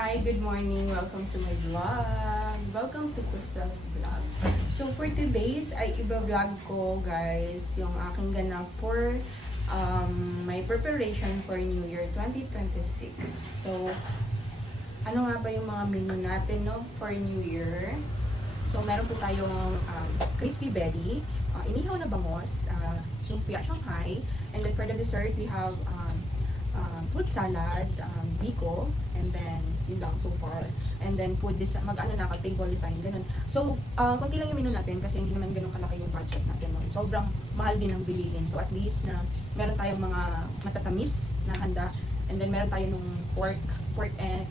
Hi, good morning. Welcome to my vlog. Welcome to Crystal's vlog. So for today's ay iba-vlog ko guys yung aking ganap for my preparation for New Year 2026. So ano nga ba yung mga menu natin no for New Year? So meron po tayong crispy belly, inihaw na bangos, lumpia Shanghai, and then for the dessert we have fruit salad, biko, and then yun lang so far. And then food design, mag-ano na ako, table design, ganun. So, konti lang yung menu natin kasi hindi naman ganun kalaki yung budget natin. No? Sobrang mahal din ang bilihin. So, at least na meron tayong mga matatamis na handa. And then meron tayo nung pork and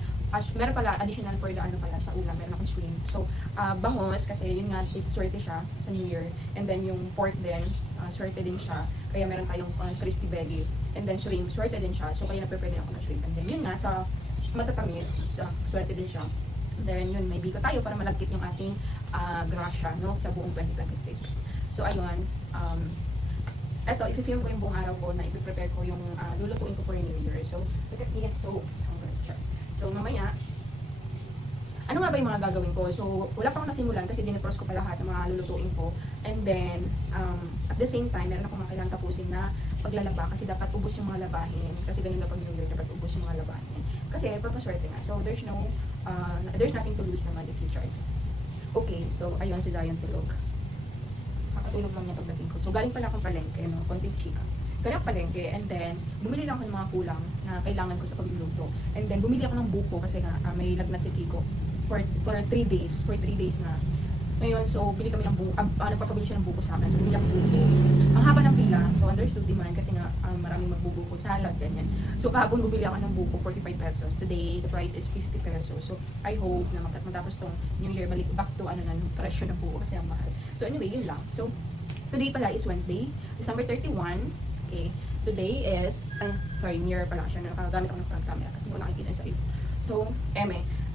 meron pala additional for the ano pala sa ulam, meron akong shrimp. So, bangos kasi yun nga is swerte siya sa New Year. And then yung pork din, swerte din siya. Kaya meron tayong crispy belly. And then shrimp, swerte din siya. So, kaya na-prepare din ako ng shrimp. And then yun nga sa matatamis, swerte din siya. And then yun, may biko tayo para malagkit yung ating grasya no, sa buong 2026. So, ayun. Eto, i-film ko yung buong araw ko na i-prepare ko yung lulutuin ko for New Year. So, look at me, it's so hungry. So, mamaya, ano nga ba yung mga gagawin ko? So, wala pa akong nasimulan kasi dinepros ko pa lahat ng mga lulutuin ko. And then, at the same time, meron akong mga kailangang tapusin na paglalaba kasi dapat ubos yung mga labahin. Kasi ganun na pag New Year, dapat ubos yung mga labahin. Kasi papaswerte nga. So, there's nothing to lose naman if you try. Okay, so, ayun si Zion tulog. Kakatulog lang niya pagdating ko. So, galing pala akong palengke, no? Konting chika. Galing akong palengke, and then, bumili lang ako ng mga kulang na kailangan ko sa pagluluto. And then, bumili ako ng buko kasi nga, may lagnat si Kiko for 3 days. For 3 days na. Ngayon, so, pili kami ng buko. Nagpapabili siya ng buko sa akin. So, bumili ako buko. Ang haba ng pila. So, understood demand kasi nga, maraming magbubuko. Salad, ganyan. So, kahapon bumili ako ng buko, 45 pesos. Today, the price is 50 pesos. So, I hope na matapos tong New Year, balik back to presyo ng buko kasi ang mahal. So, anyway, yun lang. So, today pala is Wednesday, December 31. Okay. Today is, mirror pala siya. Nakagamit ako ng front camera kasi hindi ko nakikita sa iyo. So,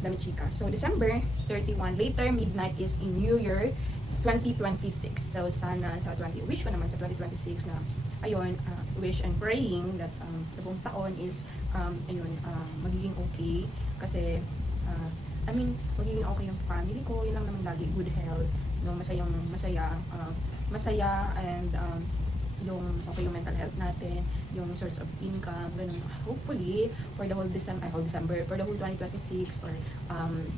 dami chika. So, December 31. Later, midnight is in New Year 2026. So, sana sa wish ko naman sa 2026 na, ayun, wish and praying that sa buong taon is, magiging okay. Kasi, magiging okay yung family ko. Yun lang naman lagi, good health. No, masaya, and, yung okay yung mental health natin, yung source of income, ganun. Hopefully, for the whole December, for the whole 2026 or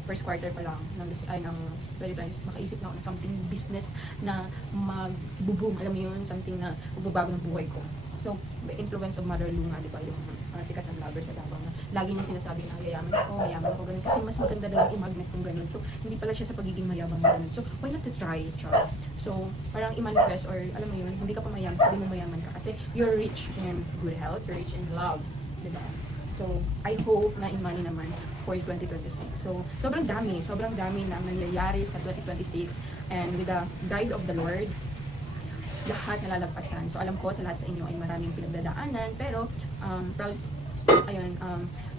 first quarter pa lang ng 2026, makaisip na ako ng something business na mag-boom, alam mo yun, something na magbabago ng buhay ko. So, the influence of Mother Luna, di ba, yung sikat ng vlogger sa Davao na lagi niya sinasabi na mayaman ako, ganun. Kasi mas maganda daw yung i-magnet kung ganun. So, hindi pala siya sa pagiging mayabang na ganun. So, why not to try it, char? So, parang i-manifest or, alam mo yun, hindi ka pa mayaman, sabi mo mayaman ka. Kasi you're rich in good health, you're rich in love. Diba? So, I hope na in money naman for 2026. So, sobrang dami na nangyayari sa 2026. And with the guide of the Lord, lahat nalalagpasan. So, alam ko sa lahat sa inyo ay maraming pinagdadaanan. Pero,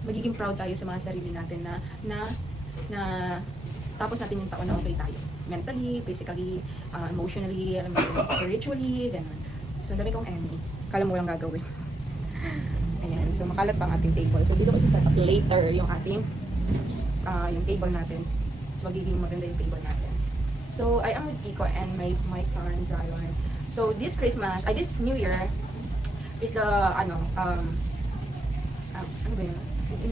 magiging proud tayo sa mga sarili natin na tapos natin yung taon na okay tayo. Mentally, physically, emotionally, spiritually, ganun. So, dami kong Emmy. Kala mo lang gagawin. Ayan. So, makalat pa ang ating table. So, dito ko set up later yung ating yung table natin. So, magiging maganda yung table natin. So, I am with Kiko and my son, Zion. So, this New Year is the, ano ba yun?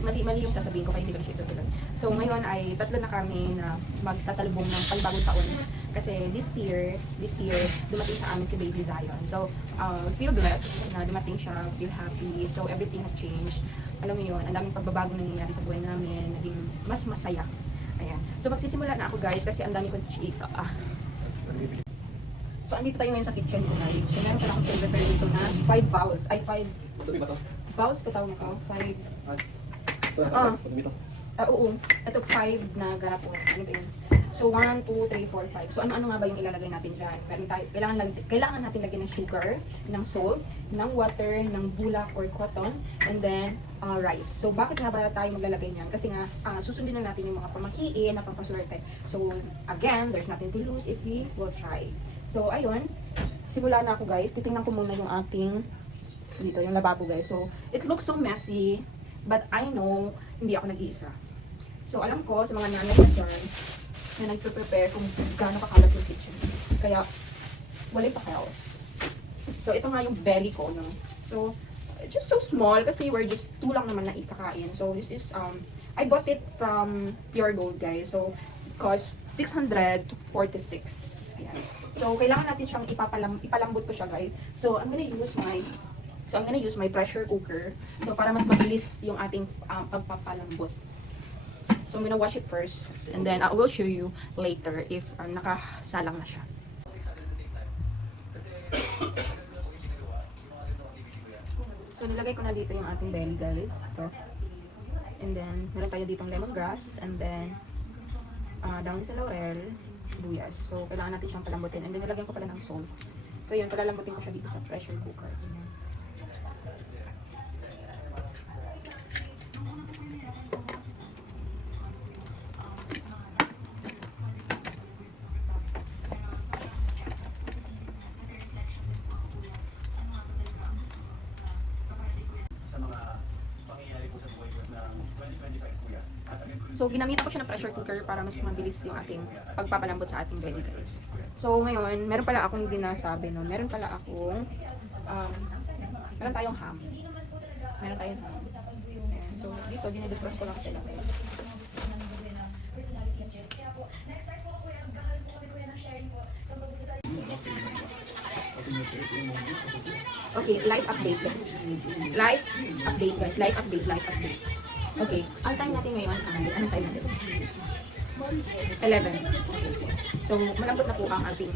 Mali yung sasabihin ko kaya hindi ko na siya itutuloy. So, ngayon ay tatlo na kami na magsasalubong ng panibagong taon. Kasi this year, dumating sa amin si Baby Zion. So, feel blessed na dumating siya, feel happy. So, everything has changed. Alam mo yun, ang daming pagbabago nangyayari sa buhay namin, naging mas masaya. Ayan. So, magsisimula na ako guys kasi ang dami kong chika. So, andito tayo ngayon sa kitchen ko guys. So, meron ka lang akong prepare dito na 5 bowls. Ay, 5 bowls pa tawag na ko. 5. Oo. Ito 5 na garapon. Ano ba yun? So, 1, 2, 3, 4, 5. So, ano nga ba yung ilalagay natin dyan? Kailangan natin lagyan ng sugar, ng salt, ng water, ng bulak or cotton, and then rice. So, bakit nga ba tayo maglalagay niyan? Kasi nga, susundin na natin yung mga pamahiin na pampaswerte. So, again, there's nothing to lose if we will try. So, ayun. Simula na ako guys. Titingnan ko muna yung ating dito, yung lababo guys. So, it looks so messy, but I know, hindi ako nag-iisa. So, alam ko sa mga nanay na dyan, na nagpe-prepare kung gaano kakalat yung kitchen. Kaya, wala pa chaos. So, ito nga yung belly ko, no? So, just so small kasi we're just 2 lang naman na ikakain. So, this is, I bought it from Pure Gold, guys. So, it cost 646. Ayan. So, kailangan natin siyang ipalambot ko siya, guys. So, I'm gonna use my pressure cooker. So, para mas mabilis yung ating pagpapalambot. So, I'm gonna wash it first. And then, I will show you later if nakasalang na siya. So, nilagay ko na dito yung ating belly, guys. Ito. And then, meron tayo ditong lemongrass. And then, down sa laurel, sibuyas. So, kailangan natin siyang palambutin. And then, nilagyan ko pala ng salt. So, yun, palalambutin ko siya dito sa pressure cooker. So, ginamitan ko siya ng pressure cooker para mas mabilis yung ating pagpapalambot sa ating belly, guys. So, ngayon, meron pala akong hindi nasabi, no? Meron pala akong, meron tayong ham. Meron tayong ham. Ayan. So, dito, dinidefrost ko lang sila, guys. Okay, live update, guys. Live update, guys. Live update. Okay, ang time natin ngayon ay, anong time natin? 11. Okay. So, malambot na po ang ating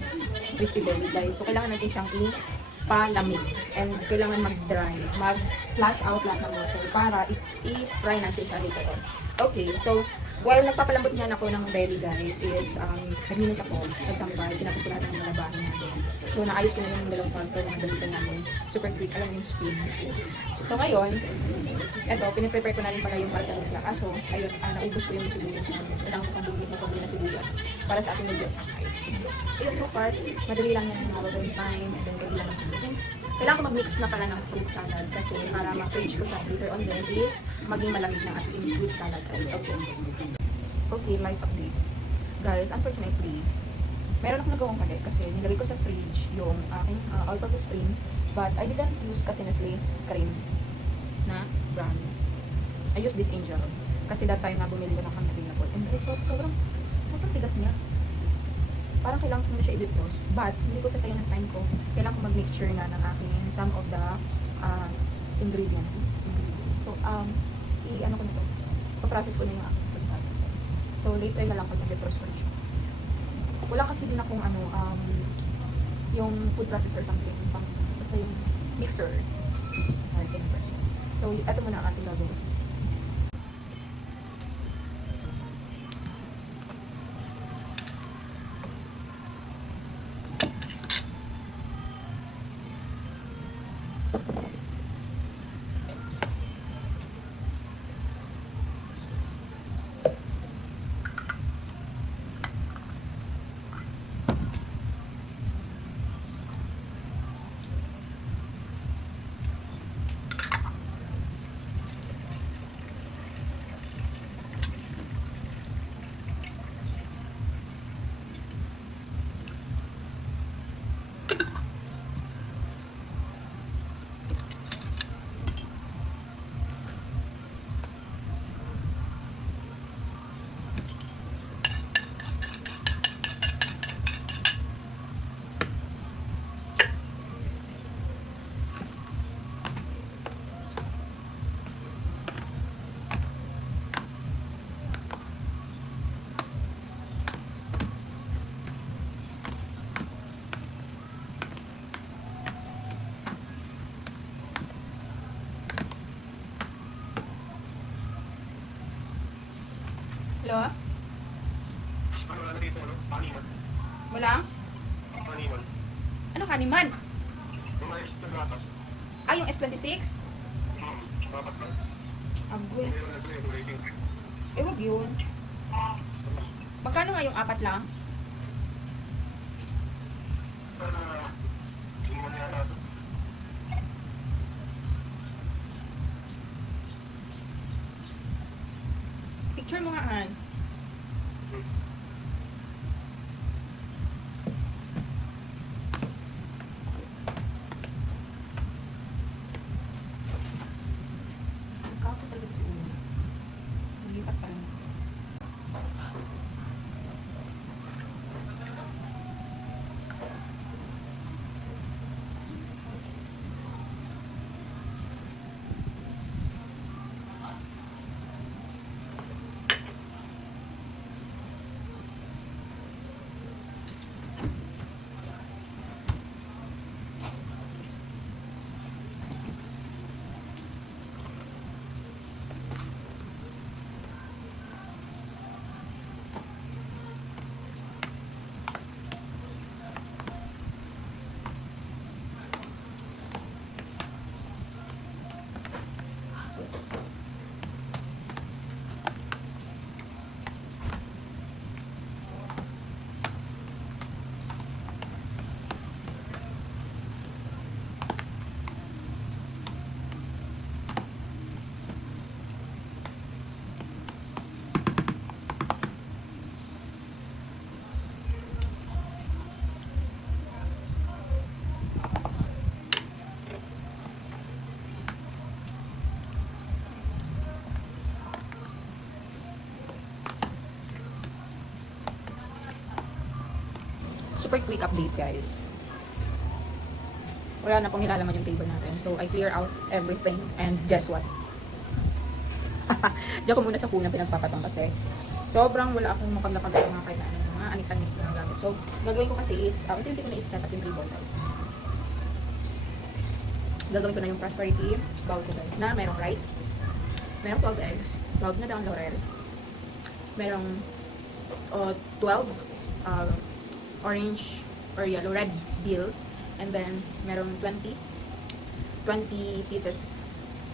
crispy belly, guys. So, kailangan natin siyang ipalamig and kailangan mag-dry. Mag-flash out lahat ng water para i-fry natin siya later on. Okay, so, while nagpapalambot niyan ako ng belly, guys, is, naglinis ako, nagsampay, tinapos ko lahat ng mga labahin natin. So, naayos ko na yung dalawang kwarto, mga dalitan namin. Super quick, alam mo yung speed. So, ngayon, eto, piniprepare ko na rin pala yung para sa lumpia. Kaso, ayun, naubos ko yung sibuyas namin. Kailangan ko pang bumili na sibuyas para sa ating lumpia. So, yun, so far, madali lang yung mga bagay time, and then ready lang natin. Kailangan ko mag-mix na pala ng fruit salad kasi para ma-fridge ko siya later on then is maging malamig ng ating fruit salad, guys. Okay. Okay, life update. Guys, unfortunately, meron akong nagawang mali kasi nilagay ko sa fridge yung aking all-purpose cream, but I didn't use kasi Nestle cream na brand. I used this Angel kasi that time na bumili ko ng available and sobrang tigas niya. Parang kailangan ko na siya i-defrost, but hindi ko sasayang ng time ko. Kailangan ko mag-mixture na ng aking some of the ingredients. So, i-ano ko na to. Pa-process ko na yung aking food salad. So, later na lang pag nag-defrost ko na siya. Wala kasi din akong yung food processor something. Basta yung mixer. So, ito muna ang ating gagawin. Hello? Ano dito, ano? Kaniman. Wala? Kaniman. Ano kaniman? Yung mga extra gatas. Yung S26? Dapat lang. Agoy. Meron na sila yung rating. Wag yun. Magkano nga yung 4 lang? Sinuman niya natin. Sure mo nga, An. Kapag talaga si Uno. Nalipat pa rin. Super quick update, guys. Wala na pong nilalaman yung table natin. So, I clear out everything. And guess what? Diyan ko muna sa kuna pinagpapatong kasi sobrang wala akong makapag mga kahit na mga anik-anik na gamit. So, gagawin ko kasi is, ito yung ko na isa sa yung table side. Gagawin ko na yung prosperity bowl ko guys. Na mayroong rice, mayroong 12 eggs, 12 na daw ang laurel, mayroong 12 orange or yellow red bills, and then merong 20 pieces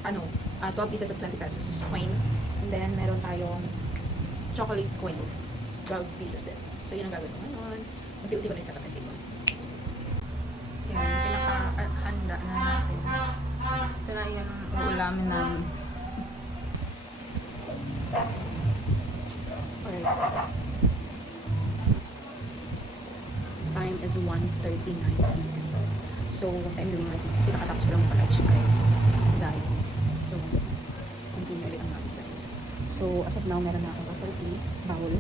12 pieces of 20 pesos coin, and then meron tayong chocolate coin 12 pieces din. So yun ang gagawin ko ngayon. Unti-unti ko na isa sa table. Yan, pinaka-handa na natin. Ito na yung uulamin namin. Alright. Time is 1:39 p.m. So, what I'm doing right now, kasi nakatapos ko lang mag-lunch kayo. Dahil. So, continue ulit ang namin guys. So, as of now, meron na akong property, bowl.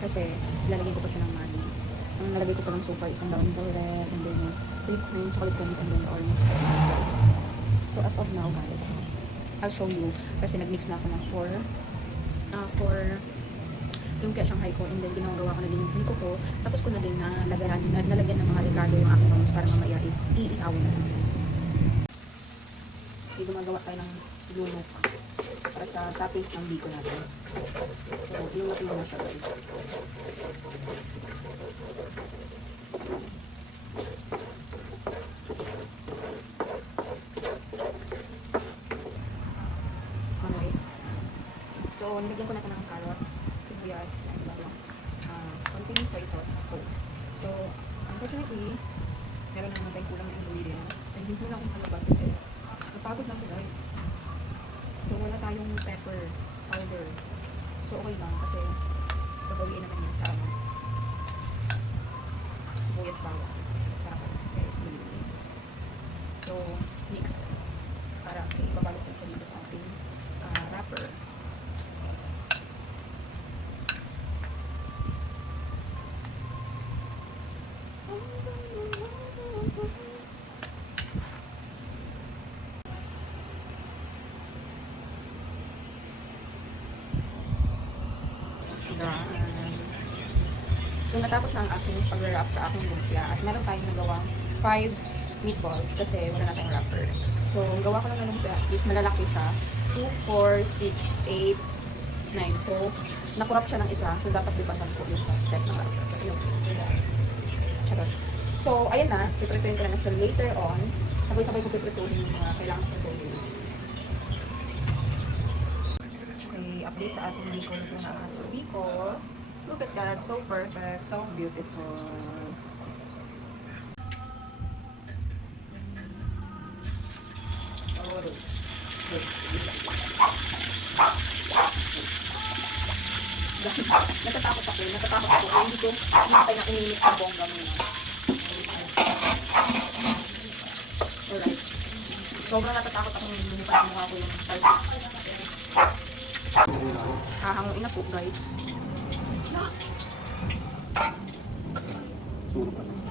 Kasi, lalagyan ko pa siya ng money. Ang nalagay ko pa lang so far, isang daon ng red, and then yung chocolate cones, and then the orange guys. So, as of now guys, I'll show you. Kasi nag-mix na ako ng 4 yung kaya Shanghai ko, and then ginagawa ko na din yung biko ko, tapos ko na din nalagyan ng mga regalo yung aking bangus para mamaya iihawin na din. Okay, gumagawa tayo ng luno para sa toppings ng biko natin. So, iluto na siya guys. Okay. So, nilagyan ko natin ng carrots, sibuyas, and konting soy sauce, salt. So, unfortunately, meron naman tayong kulang na ingredients. And hindi na akong palabas kasi napagod na ako guys. So, wala tayong pepper powder. So, okay lang kasi babawiin naman yan sa sibuyas bawang. Sarap guys. So, mix para ipabalot ko dito sa ating wrapper. So, natapos na ang aking pag-wrap sa aking lumpia at meron tayong nagawang 5 meatballs kasi wala na tayong wrapper. So, ang gawa ko lang ng lumpia is malalaki siya. 2, 4, 6, 8, 9. So, nakurap siya ng isa. So, dapat lipasan ko yung sa set ng wrapper. Charot. So, ayan na. Piprituin ko na siya later on. Sabay-sabay ko piprituin yung mga kailangan ko piprituin. Okay, update sa ating biko. Ito na sa biko. Look at that. So perfect. So beautiful. Natatakot ako. Kaya hindi ko hinintay na uminit sa bongga muna. Alright. Sobrang natatakot ako ng lumupan sa mukha ko yung salsa. Hahanguin na po, guys.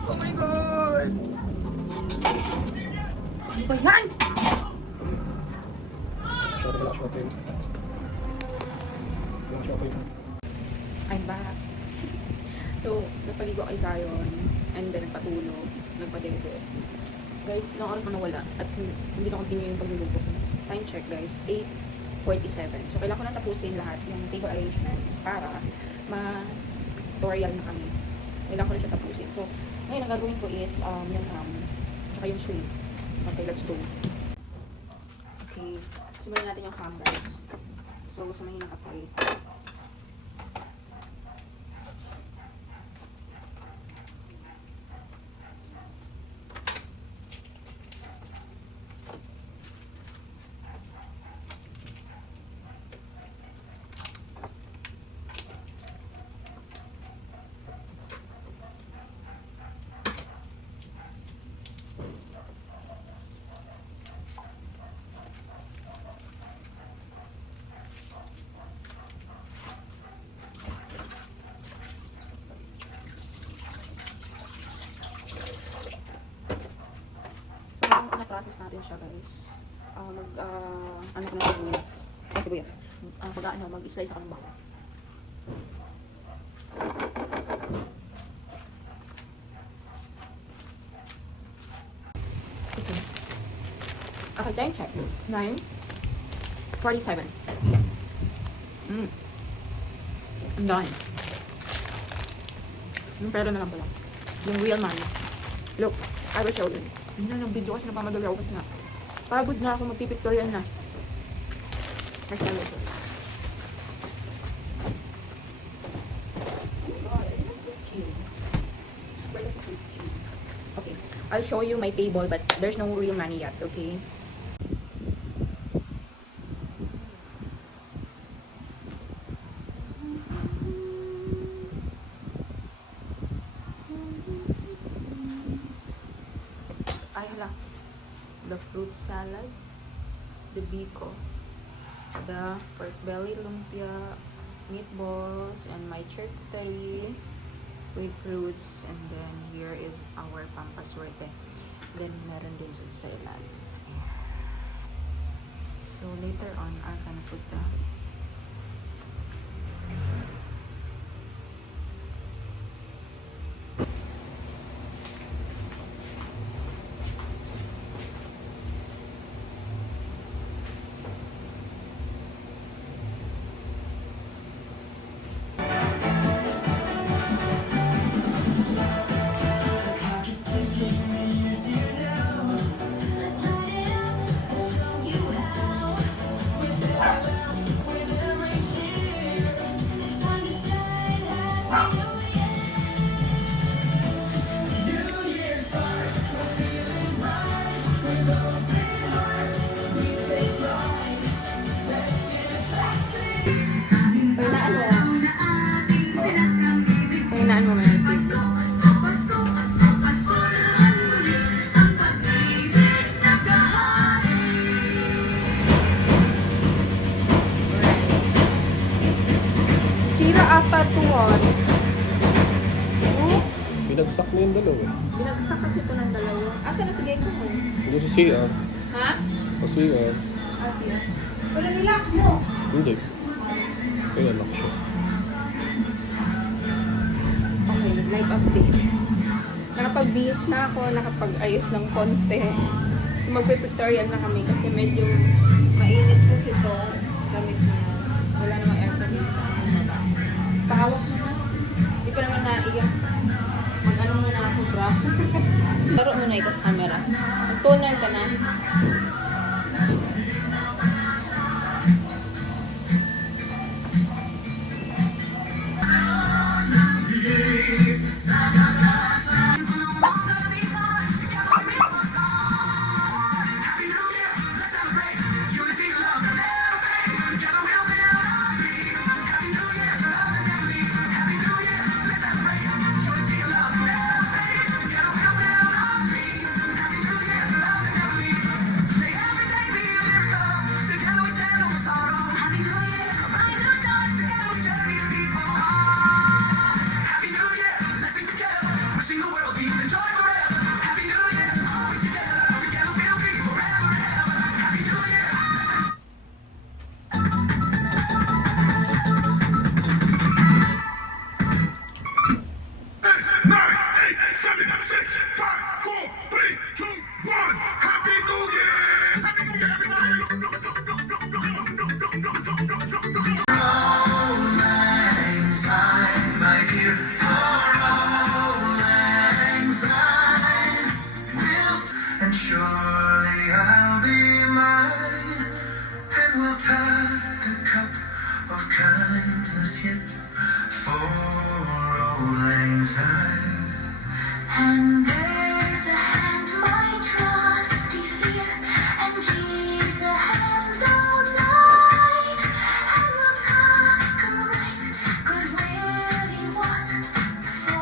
Oh my God! Ano ba yan? I'm back. So, napaligo kay Zion, and then nagpatulog, nagpadede. Guys, ilang oras na nawala at hindi na continue yung pagluluto ko. Time check, guys, 8:47. So, kailangan ko na tapusin lahat yung table arrangement para ma-tutorial na kami. Kailangan ko na siya tapusin. So, ngayon, ang gagawin ko is yung ham, tsaka yung sweet. Okay, let's go. Okay, simulan natin yung ham, guys. So, sa mahina kapay. Process natin siya, guys. Ano ko na sibuyas. Sibuyas. Mag-slice ako ng bawang. Okay, time check. 9:47. I'm done. Yung pera na lang pala. Yung real money. Look, I will show you. Hindi na ng video kasi napamadali ako kasi nga. Pagod na ako, magpipictorial na. Okay, I'll show you my table but there's no real money yet, okay? The fruit salad, the biko, the pork belly lumpia, meatballs, and my charcuterie with fruits, and then here is our pampaswerte. Then meron din sa ilalim. So later on, I'm gonna put the pahinaan mo may pizza. Sira ata ito, Binagsak na yung dalawa. Binagsak kasi ito ng dalawa. Asa na sige ko mo? Hindi sa CR. Ha? Sa CR. Siya. Wala relax mo. Hindi. Kaya lock siya. Okay, live update. Nakapag-bihis na ako, nakapag-ayos ng konti. So, magpipictorial na kami kasi medyo mainit kasi ito. Gamit niya. Wala namang aircon dito sa akin. Pahawak na na. Hindi ko naman naiyak. Mag-ano muna ako, bra. Laro mo na ikaw sa camera. Mag-toner ka na. a cup of kindness yet for old anxiety. And there's a hand my trusty fear, and keys a hand though light, and will talk a right good will he what for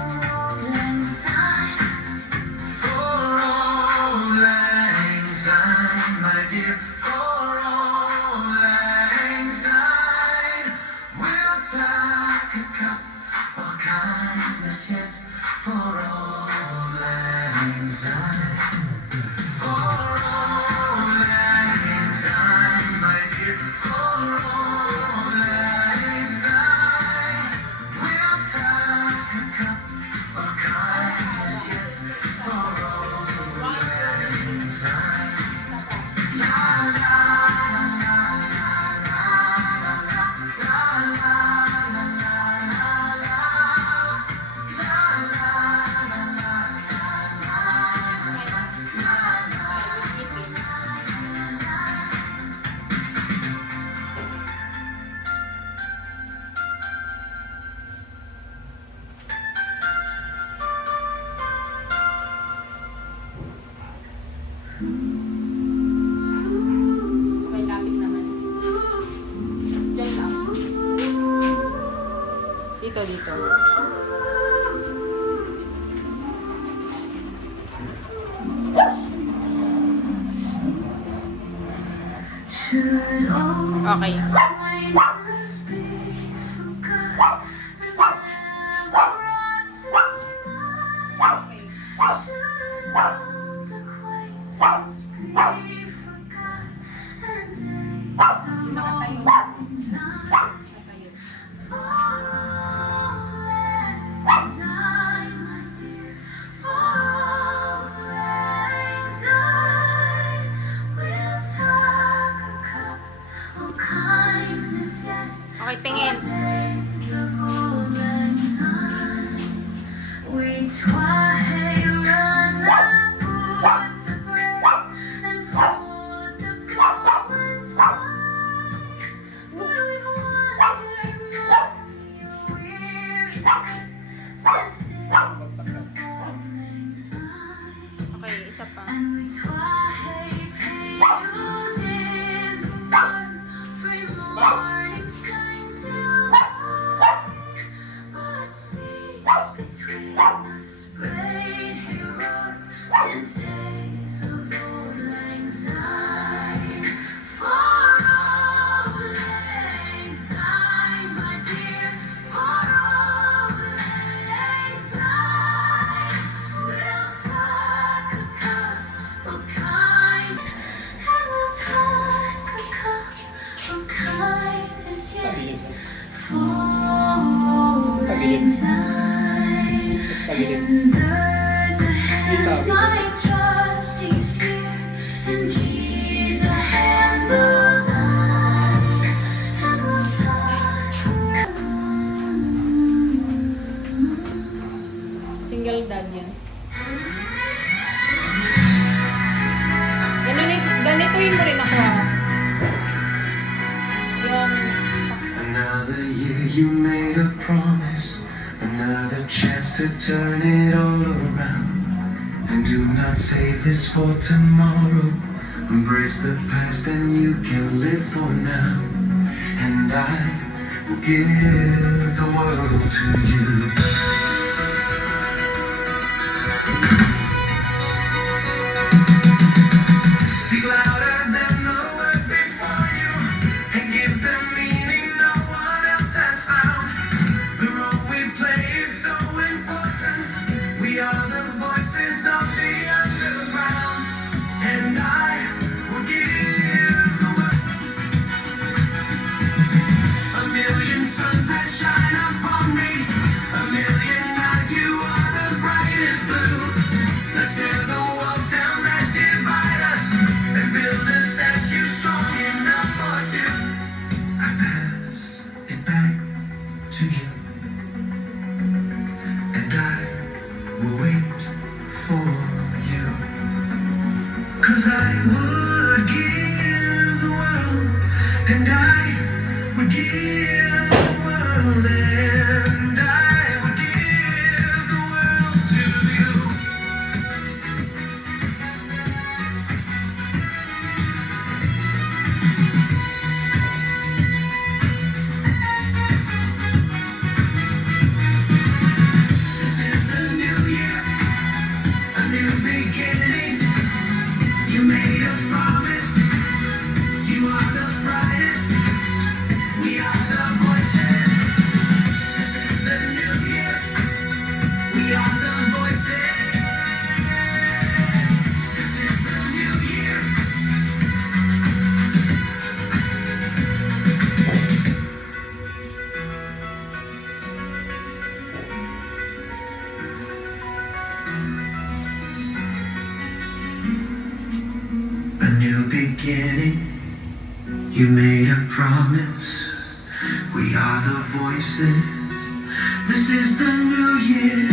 old anxiety. For old anxiety, my dear, for old anxiety, we'll take a cup of kindness yet for old anxiety. For old anxiety, my dear, for old anxiety, we'll take a cup of kindness yet for old anxiety. Okay, lapit naman. Diyan lang. Dito, dito. Should all Okay. acquaintance be forgot and never brought to mind? Should old acquaintance be forgot and days of long time? For all anxiety, my dear, for all anxiety, we'll take a cup of kindness yet. Okay, tingin. For days of old anxiety, we try run up with the breaks and put the garments wide. But we've wandered many a weary night since days of old anxiety. Okay, isa pa. And we try prelude in the one free morning sun till light. But seas between us braid hero since days of old anxiety. For old anxiety, my dear, for old anxiety, we'll take a cup of kind, and we'll take a cup of kindness yet for old anxiety. And there's a hand like trusty fear, and keys a hand of light, and we'll take a Single dad yan. Ganitoin mo rin ako, ah. Yung... Another year you made a promise, another chance to turn it all around. And do not save this for tomorrow. Embrace the past and you can live for now. And I will give the world to you. Speak louder than the words before you, and give them meaning no one else has found. The role we play is so important. We are the voices of the underground, and I will give the world a million suns that shine upon me, a million And I would give the world, and I would give the world to you. This is a new year, a new beginning. You made a promise. You are the brightest. We are the voices. This is a new year. We are the voices. This is the new year. A new beginning. You made a promise. We are the voices. This is the new year.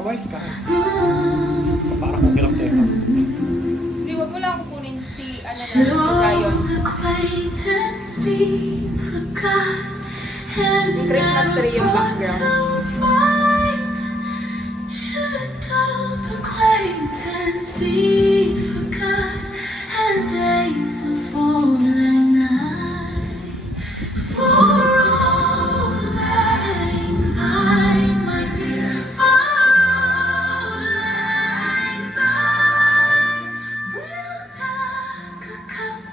Mawais ka. Parang kung hirap tayo. Hindi, wag mo lang kukunin si, ano na, si Brian. Acquaintance be forgot and Christmas tree yung background. Should old acquaintance be forgot and days of old lang night for old lang syne, my dear, for old lang syne. We'll take a cup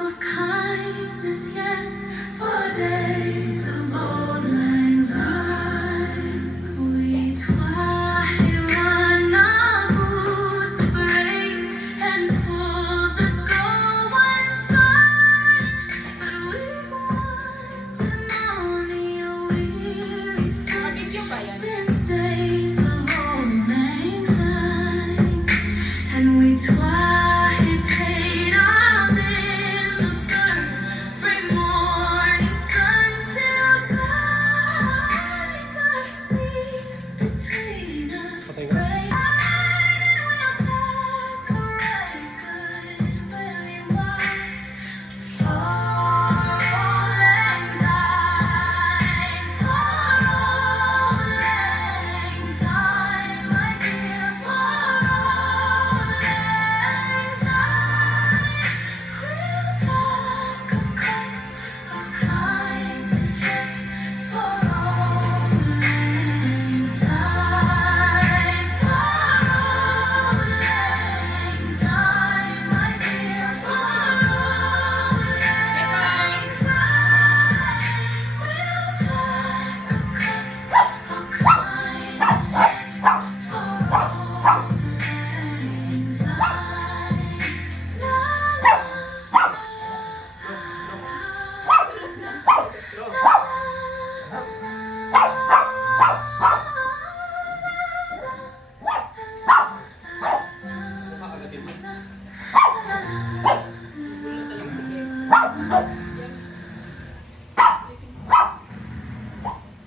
of kindness yet for days of old lang syne. We twice run our boot the brakes and pull the going spine, but we've wanted many a weary fight Video ba yan? since days of old lang syne. And we twice paid out in the burn from morning sun till dawn, but cease between us break. And we'll take a right good willy white for old lang syne, for old lang syne, my dear, for old lang syne. We'll take a cup of kindness yet for old lang syne, for old lang syne, my dear, for old lang syne. We'll take a cup of kindness yet for old lang syne. La la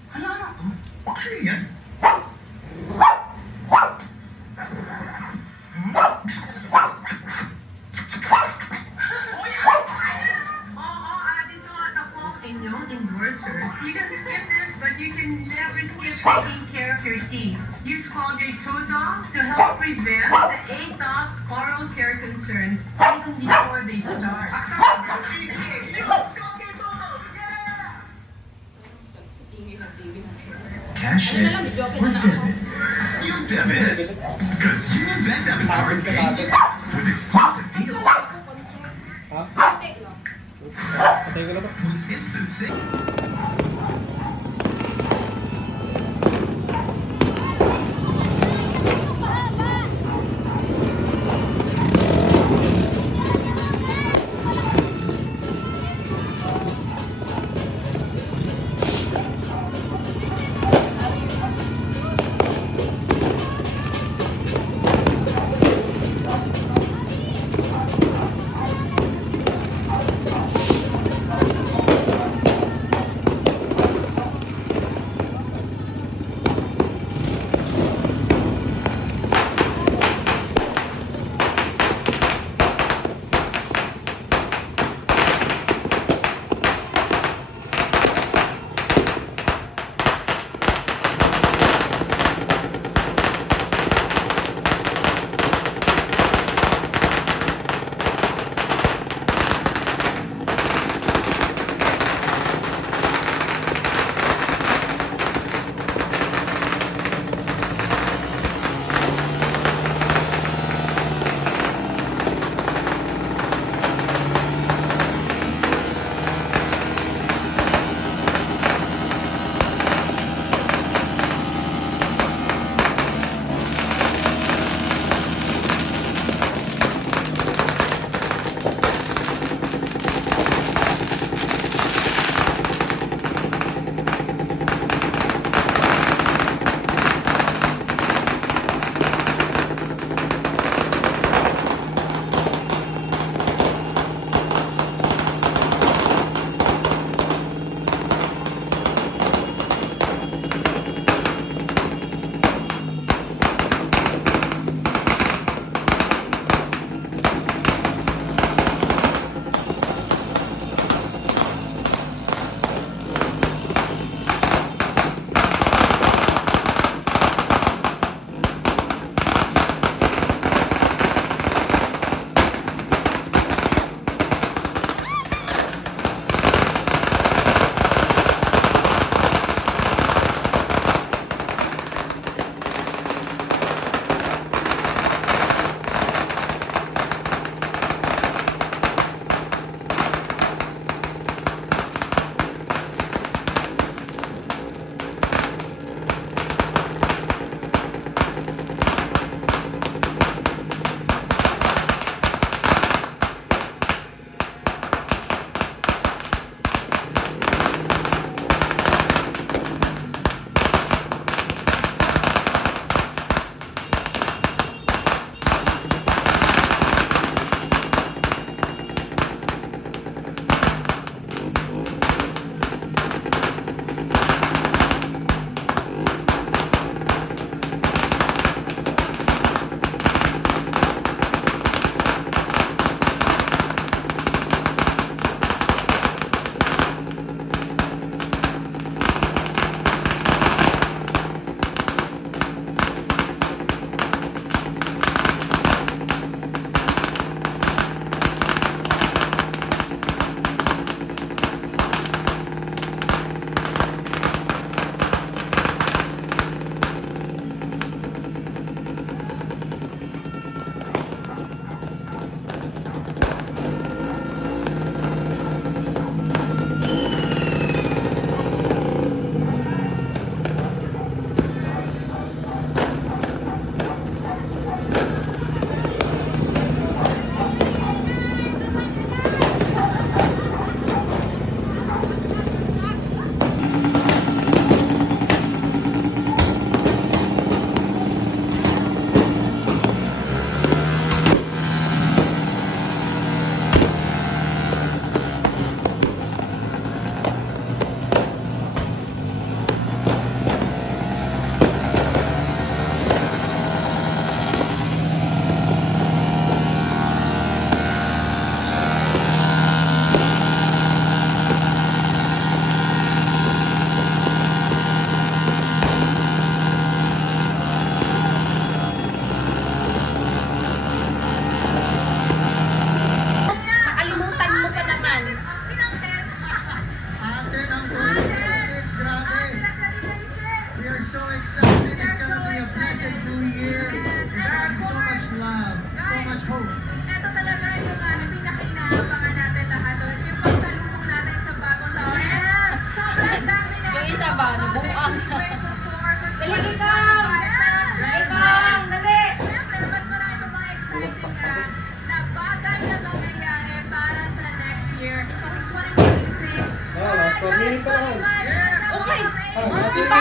Ano to? Ano yan? Dito at ako ang inyong endorser. You can skip this, but you can never skip taking care of your teeth. Use Colgate Total to help prevent the 8 top oral care concerns even before they start. Cash in or debit? You debit. Because you bet debit card pays you with exclusive deals. Patay ko na ba? With instant savings.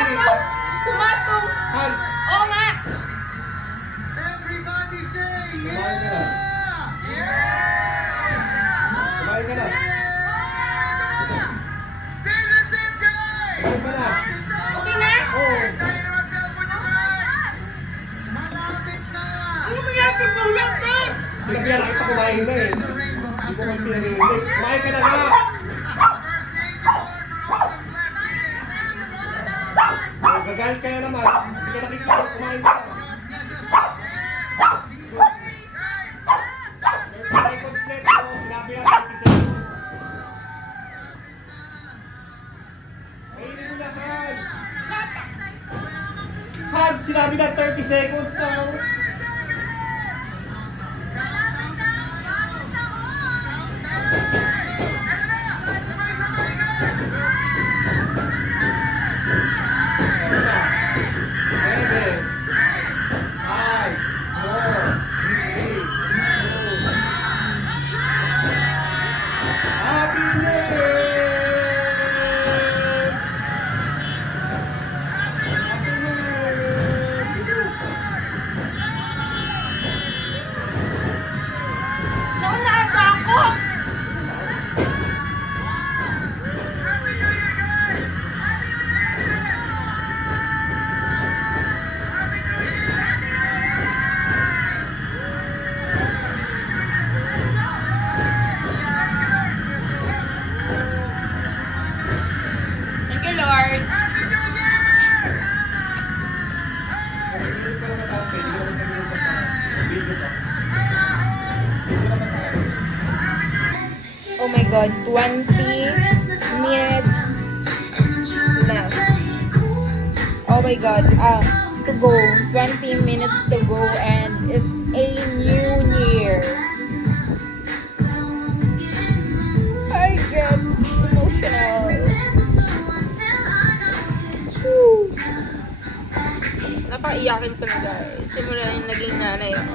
Kumatong. Han! Oo nga. Everybody say Kumain ka na. Kumain ka na. This is it, guys! Kumain ka na. Okay na? Oo. Tayo naman cellphone nyo, guys! Malapit na! Ano ba natin mo yan, sir? Sinabihan nakita kumain ka eh. It's a rainbow Hindi ko after man the rain. pinag-iinit. Kumain ka na nga. Verse 84 for all the blessings. Gagalit ka na naman. Hindi ka nakikita. Kumain ka na. God bless us all. Guys! Kumain complete mo. Sinabi yan. 30 seconds. Kainin mo na, Han. Han, sinabi na 30 seconds na. Sabay-sabay, guys! 7, 5, 4, 3, 2, Happy New Year! Happy New Year! Naku, naaga ako. Happy New Year, guys! Happy New Year! Thank you, Lord. Happy New Year! Hindi pa naman tayo. Hindi naman tayo sa video pa. Oh my God, 20 minutes left. Oh my God, to go. 20 minutes to go and it's a new year. I get emotional. Woo. Napaiyakin ko na, guys. Simula yung naging nanay ako.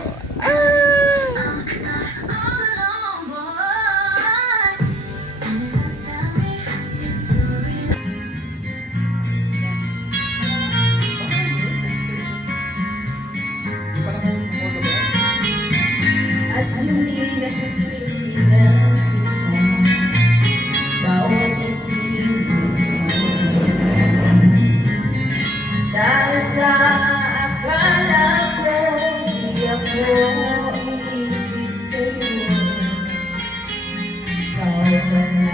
Hindi pa naman umulo ba? At hindi na bawat dahil sa akala ko di ako iibig sa'yo. Ikaw ba na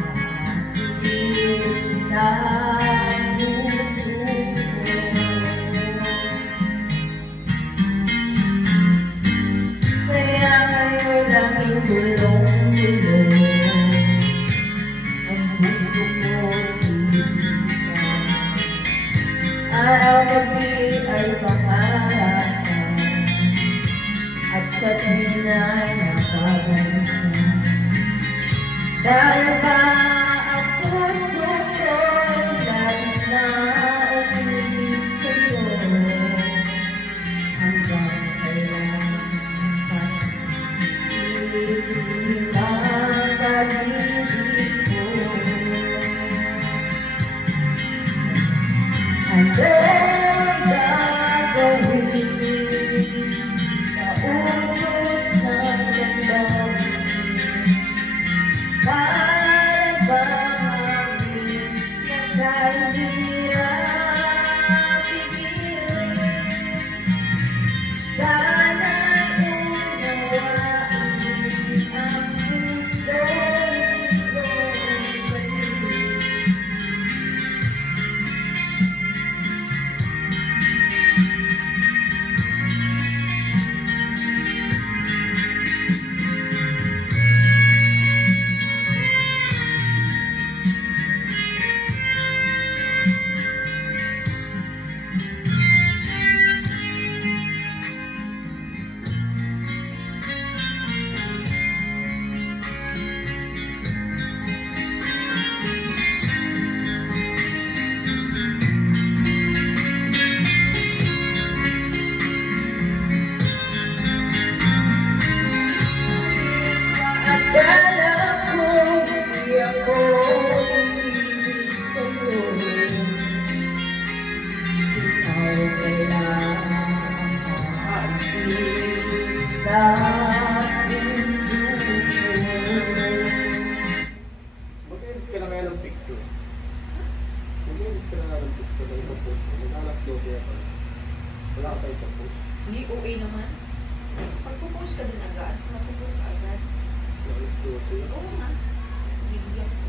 nakakakit sa puso ko? Kaya ngayon aking gulong-gulong ang gusto ko isipan. Araw-gabi ay pangarap at sa tuwing ay nakabansa. Dahil ba ang puso ko nais na umibig sa'yo hanggang kailan pa iibig ang pag-ibig ko. Hanggang gagawin sa utos ng damdamin para Mag-edit ka na kaya ng picture. Mag-edit ka na ng picture na ipopost mo. Mag-anak daw kaya pa. Wala ka pa ipopost. Hindi, OA naman. Pag-post ka din agad, mapupost ka agad. Nakalit daw sa'yo. Oo nga. Bibigyan ko.